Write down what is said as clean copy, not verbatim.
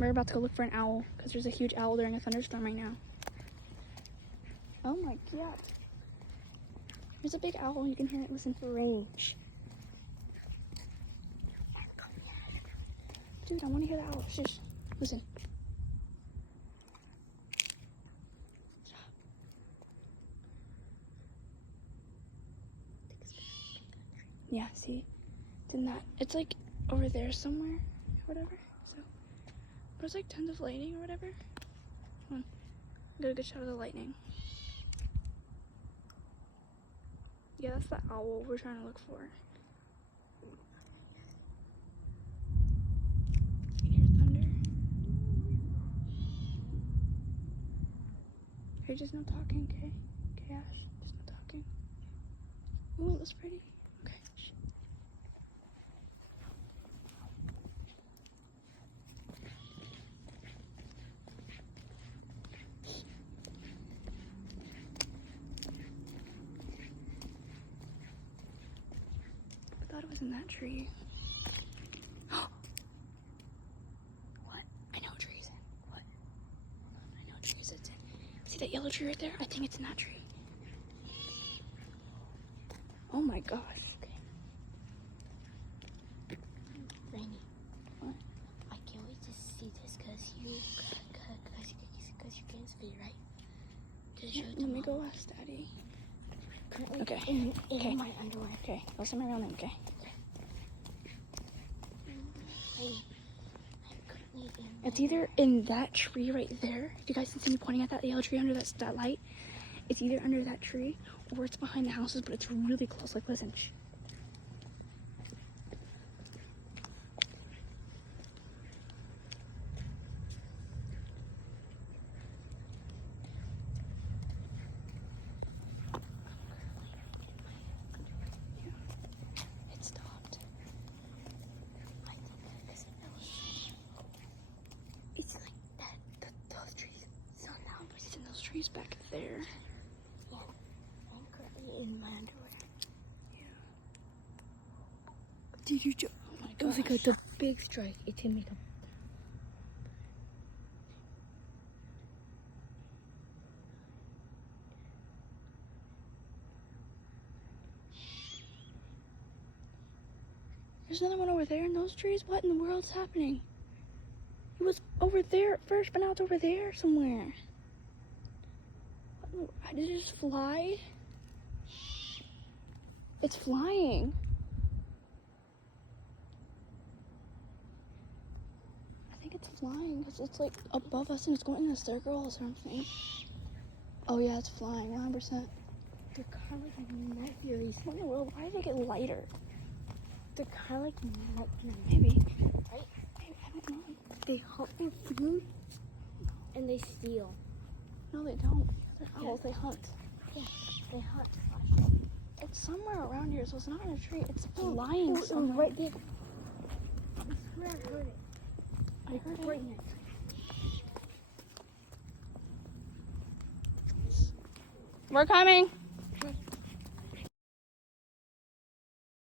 We're about to go look for an owl because there's a huge owl during a thunderstorm right now. Oh my god. There's a big owl. You can hear it. Listen for rage. Dude, I want to hear the owl. Shush. Listen. Yeah, see? Didn't that? It's like over there somewhere, or whatever. So, there's like tons of lightning or whatever. Come on. Get a good shot of the lightning. Yeah, that's the owl we're trying to look for. You can hear thunder. Hey, just no talking, okay? Okay, Ash, just no talking. Ooh, it looks pretty. Okay. Shh. I thought it was in that tree. What? I know what tree it's in. What? Hold on, I know what tree it's in. See that yellow tree right there? I think it's in that tree. Oh my gosh. Okay. Rainy. What? I can't wait to see this because you can speak, right? Let me go ask Daddy. Currently Okay. in my underwear. Okay, I'll send my real name, okay? It's either in that tree right there. If you guys can see me pointing at that yellow tree under that light, it's either under that tree or it's behind the houses, but it's really close. Like, listen. Shh. It stopped. I think because it's like that. Those trees so loud, but It's in those trees back there. yeah. I'm currently in my underwear. Yeah. Did you just? Oh my It was like gosh. the big strike. It hit me. There's another one over there in those trees. What in the world's happening? It was over there at first, but now it's over there somewhere. Did it just fly? It's flying. I think it's flying because it's like above us and it's going in a circle or something. Oh yeah, it's flying 100%. The car like night furies. What in the world? Why did it get lighter? The car like night furies. Maybe. Right? Maybe, I don't know. They hunt for food and they steal. No, they don't. They're owls. They hunt. Yeah, they hunt. It's somewhere around here, so it's not in a tree. It's flying It was somewhere. right there. I swear I heard it. I heard it. Right next. We're coming.